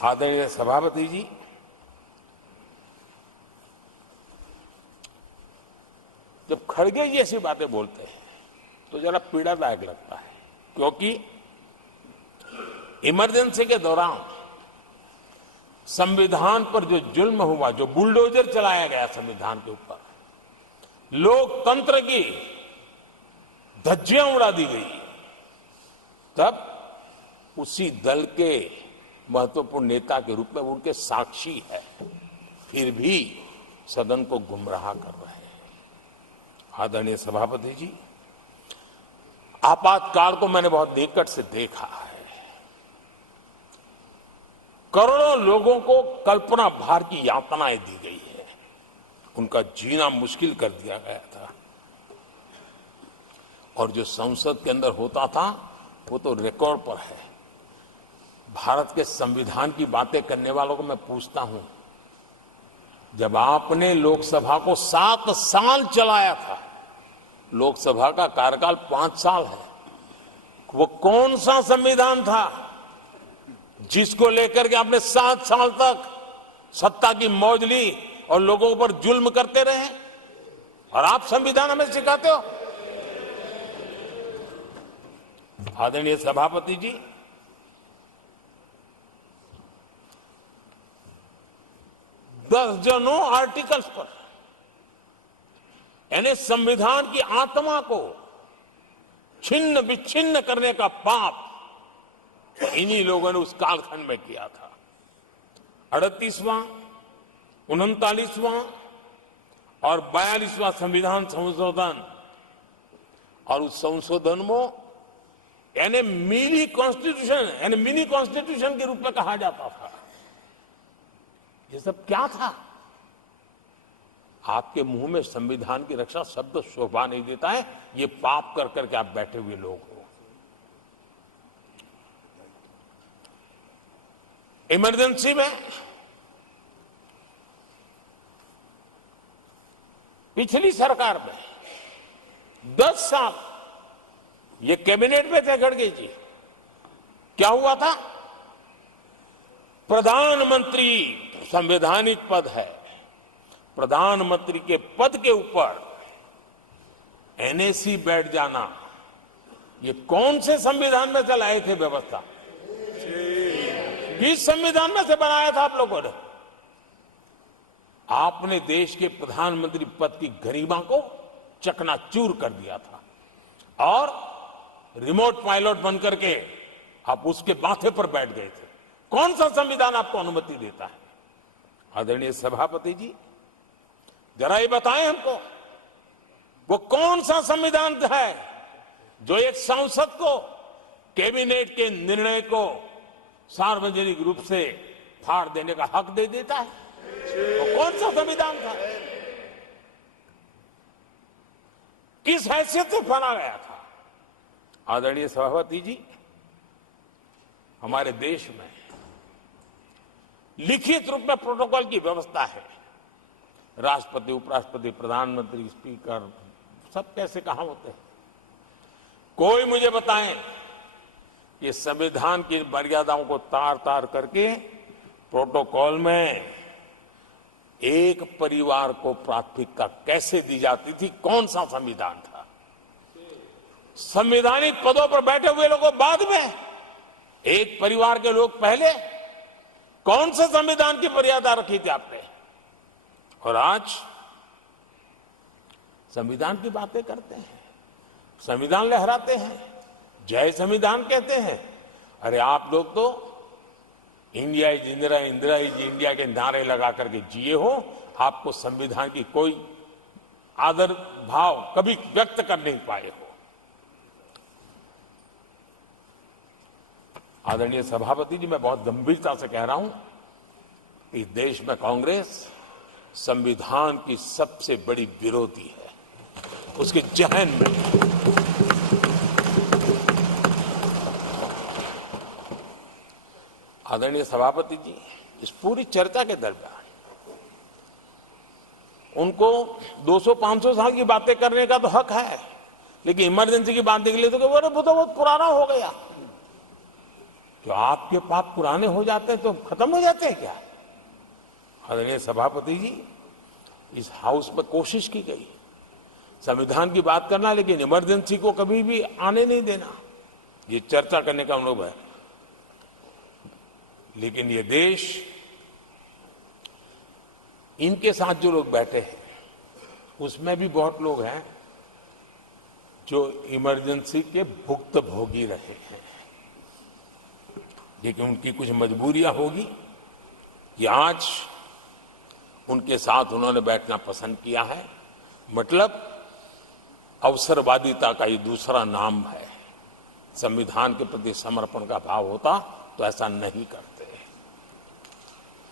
आदरणीय सभापति जी, जब खड़गे जी ऐसी बातें बोलते हैं तो जरा पीड़ादायक लगता है, क्योंकि इमरजेंसी के दौरान संविधान पर जो जुल्म हुआ, जो बुलडोजर चलाया गया संविधान के ऊपर, लोकतंत्र की धज्जियां उड़ा दी गई, तब उसी दल के महत्वपूर्ण नेता के रूप में उनके साक्षी है, फिर भी सदन को गुमराह कर रहे हैं। आदरणीय सभापति जी, आपातकाल को मैंने बहुत निकट से देखा है। करोड़ों लोगों को कल्पना भार की यातनाएं दी गई है, उनका जीना मुश्किल कर दिया गया था, और जो संसद के अंदर होता था वो तो रिकॉर्ड पर है। भारत के संविधान की बातें करने वालों को मैं पूछता हूं, जब आपने लोकसभा को 7 साल चलाया था, लोकसभा का कार्यकाल 5 साल है, वो कौन सा संविधान था जिसको लेकर के आपने 7 साल तक सत्ता की मौज ली और लोगों पर जुल्म करते रहे? और आप संविधान हमें सिखाते हो? आदरणीय सभापति जी, दर्जनों आर्टिकल्स पर, यानी संविधान की आत्मा को छिन्न विच्छिन्न करने का पाप इन्हीं लोगों ने उस कालखंड में किया था। 38वां, 39वां और 42वां संविधान संशोधन, और उस संशोधन में यानी मिनी कॉन्स्टिट्यूशन, यानी मिनी कॉन्स्टिट्यूशन के रूप में कहा जाता था। ये सब क्या था? आपके मुंह में संविधान की रक्षा शब्द शोभा नहीं देता है। ये पाप कर करके आप बैठे हुए लोग हो। इमरजेंसी में पिछली सरकार में 10 साल ये कैबिनेट में थे खड़गे जी, क्या हुआ था? प्रधानमंत्री संवैधानिक पद है, प्रधानमंत्री के पद के ऊपर एनएसी बैठ जाना, ये कौन से संविधान में से लाए थे व्यवस्था? किस संविधान में से बनाया था आप लोगों ने? आपने देश के प्रधानमंत्री पद की गरिमा को चकनाचूर कर दिया था, और रिमोट पायलट बनकर के आप उसके माथे पर बैठ गए थे। कौन सा संविधान आपको अनुमति देता है? आदरणीय सभापति जी, जरा ये बताएं हमको, वो कौन सा संविधान है जो एक सांसद को कैबिनेट के निर्णय को सार्वजनिक रूप से फाड़ देने का हक दे देता है? वो कौन सा संविधान था? किस हैसियत से बना गया था? आदरणीय सभापति जी, हमारे देश में लिखित रूप में प्रोटोकॉल की व्यवस्था है। राष्ट्रपति, उपराष्ट्रपति, प्रधानमंत्री, स्पीकर, सब कैसे कहां होते हैं? कोई मुझे बताएं कि संविधान की मर्यादाओं को तार तार करके प्रोटोकॉल में एक परिवार को प्राथमिकता कैसे दी जाती थी? कौन सा संविधान था? संवैधानिक पदों पर बैठे हुए लोगों बाद में, एक परिवार के लोग पहले। कौन से संविधान की मर्यादा रखी थी आपने? और आज संविधान की बातें करते हैं, संविधान लहराते हैं, जय संविधान कहते हैं। अरे आप लोग तो India is Indira, Indira is India के नारे लगा करके जिए हो। आपको संविधान की कोई आदर भाव कभी व्यक्त कर नहीं पाए हो। आदरणीय सभापति जी, मैं बहुत गंभीरता से कह रहा हूं कि देश में कांग्रेस संविधान की सबसे बड़ी विरोधी है। उसके जहन में आदरणीय सभापति जी, इस पूरी चर्चा के दरमियान उनको 200-500 साल की बातें करने का तो हक है, लेकिन इमरजेंसी की बात निकली तो वो तो बहुत पुराना हो गया। जो आपके पाप पुराने हो जाते हैं तो खत्म हो जाते हैं क्या? आदरणीय सभापति जी, इस हाउस में कोशिश की गई संविधान की बात करना, लेकिन इमरजेंसी को कभी भी आने नहीं देना, ये चर्चा करने का अनुभव है। लेकिन ये देश, इनके साथ जो लोग बैठे हैं उसमें भी बहुत लोग हैं जो इमरजेंसी के भुक्तभोगी रहे हैं, लेकिन उनकी कुछ मजबूरियां होगी कि आज उनके साथ उन्होंने बैठना पसंद किया है। मतलब अवसरवादिता का ये दूसरा नाम है। संविधान के प्रति समर्पण का भाव होता तो ऐसा नहीं करता।